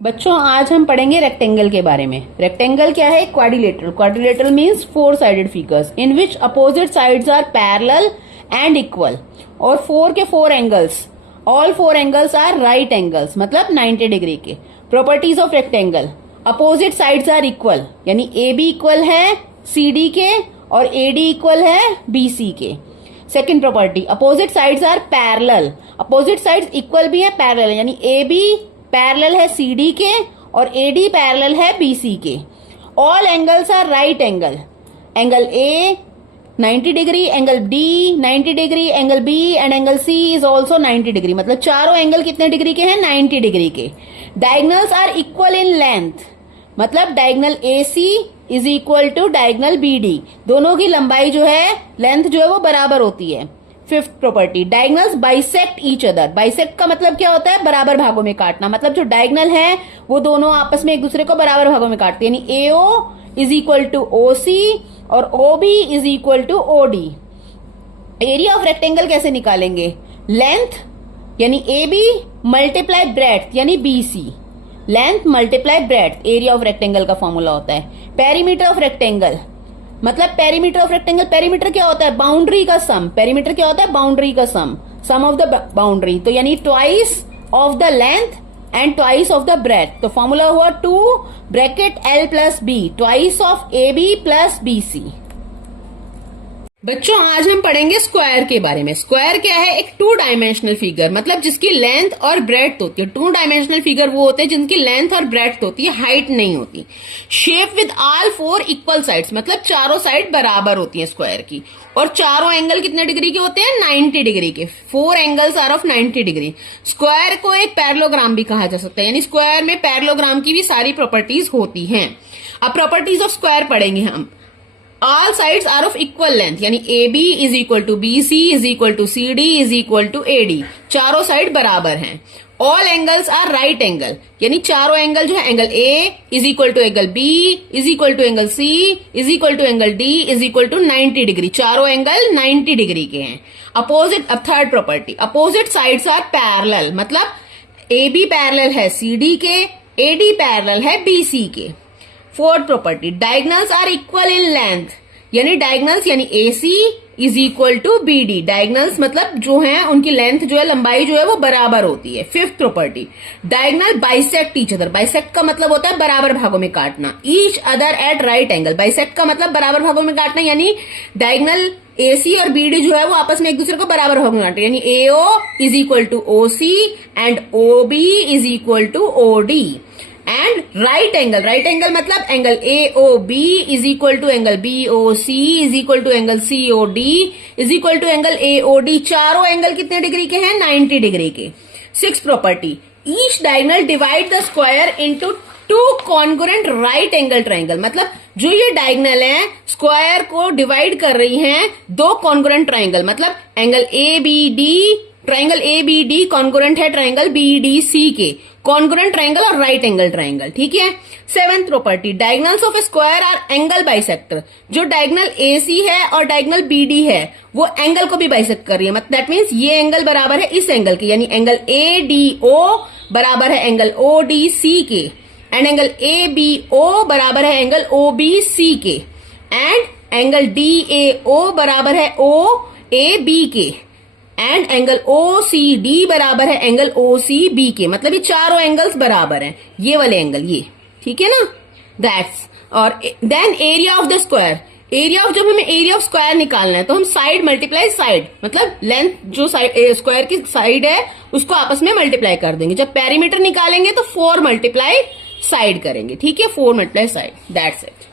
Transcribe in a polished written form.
बच्चों आज हम पढ़ेंगे रेक्टेंगल के बारे में। रेक्टेंगल क्या है? Quadrilateral. Quadrilateral means four sided figures in which opposite sides are parallel and equal. और फोर के four angles, all four angles are right angles, मतलब 90 डिग्री के। Properties of rectangle, opposite sides are equal, यानी A B equal है C D के और A D equal है B C के। Second property, opposite sides are parallel. Opposite sides equal भी है, पैरेलल, यानी ए बी पैरेलल है CD के और AD पैरेलल है BC के। All angles are right angle. Angle A 90 degree, angle D 90 degree, angle B and angle C is also 90 degree. मतलब चारों एंगल कितने डिग्री के हैं? 90 डिग्री के। Diagonals are equal in length, मतलब diagonal AC is equal to diagonal BD। दोनों की लंबाई जो है, लेंथ जो है वो बराबर होती है। Fifth property, diagonals bisect each other. Bisect का मतलब क्या होता है? बराबर भागों में काटना। मतलब जो डायगनल है वो दोनों आपस में एक दूसरे को बराबर भागों में काटते हैं, यानी AO is equal to OC और OB is equal to OD। Area of rectangle कैसे निकालेंगे? लेंथ यानी AB मल्टीप्लाई ब्रेड्थ यानी BC। Length multiply breadth area of rectangle का फॉर्मूला होता है। पेरीमीटर ऑफ रेक्टेंगल, मतलब पेरीमीटर ऑफ रेक्टेंगल, पेरीमीटर क्या होता है? बाउंड्री का सम। पेरीमीटर क्या होता है? बाउंड्री का सम ऑफ द बाउंड्री। तो यानी twice of the length and twice of the breadth. तो फॉर्मूला हुआ 2 bracket L plus B, twice of AB plus BC। बच्चों आज हम पढ़ेंगे स्क्वायर के बारे में। स्क्वायर क्या है? एक 2 डायमेंशनल फिगर, मतलब जिसकी लेंथ और ब्रेड्थ होती है। 2 डायमेंशनल फिगर वो होते हैं जिनकी लेंथ और ब्रेड्थ होती है, हाइट नहीं होती। Shape with all 4 equal sides, मतलब चारों साइड बराबर होती है स्क्वायर की। और चारों एंगल कितने डिग्री के होते हैं? 90 डिग्री के। 4 angles are of 90 degree. Square को एक पैरेललोग्राम भी कहा जा सकता है, यानी स्क्वायर में पैरेललोग्राम की भी सारी प्रॉपर्टीज होती हैं। अब प्रॉपर्टीज ऑफ स्क्वायर पढ़ेंगे हम। All sides are of equal length, यानी AB is equal to BC is equal to CD is equal to AD। चारों साइड बराबर हैं। All angles are right angle, यानी चारों एंगल जो है, angle A is equal to angle B is equal to angle C is equal to angle D is equal to 90 degree. चारों angle 90 degree के हैं। अपोजिट, अब third property, opposite sides are parallel, मतलब AB parallel है CD के, AD parallel है BC के। Fourth property, diagonals are equal in length, यानी डायगनल्स यानी AC is equal to BD। Diagonals मतलब जो है उनकी लेंथ जो है, लंबाई जो है वो बराबर होती है। Fifth property, diagonal bisect each other. Bisect का मतलब होता है बराबर भागों में काटना। Each other at right angle, bisect का मतलब बराबर भागों में काटना, यानी डायगनल AC और BD जो है वो आपस में एक दूसरे को बराबर भागों में काटते हैं, यानी AO is equal to OC and OB is equal to OD। And right angle, right angle मतलब angle AOB is equal to angle BOC is equal to angle COD is equal to angle AOD। चारों angle कितने degree के हैं? 90 degree के। Six property, each diagonal divide the square into 2 congruent right angle triangle. मतलब जो ये diagonal है square को डिवाइड कर रही हैं 2 कॉन्ग्रुएंट ट्राइंगल, मतलब angle ABD, triangle ABD congruent है ट्राइंगल BDC के। कॉन्ग्रुएंट ट्राइंगल और राइट एंगल ट्राइंगल, ठीक है। Seventh property, diagonals of A square R angle bisector. जो डायगोनल AC है और डायगोनल BD है वो एंगल को भी बाइसेक्ट कर रही है, मतलब दैट मीन्स ये एंगल बराबर है इस एंगल के, यानी एंगल ADO बराबर है एंगल ODC के, एंड एंगल ABO बराबर है एंगल OBC के, एंड एंगल DAO बराबर है OAB के, एंड एंगल OCD बराबर है एंगल OCB के। मतलब ये चारों एंगल्स बराबर हैं, ये वाले एंगल, ये, ठीक है ना। दैट्स, और then area of the square. Area of, जब हमें एरिया ऑफ स्क्वायर निकालना है तो हम साइड मल्टीप्लाई साइड, मतलब लेंथ जो साइड स्क्वायर की साइड है उसको आपस में मल्टीप्लाई कर देंगे। जब पेरीमीटर निकालेंगे तो 4 मल्टीप्लाई साइड करेंगे, ठीक है, 4 मल्टीप्लाई साइड। That's it.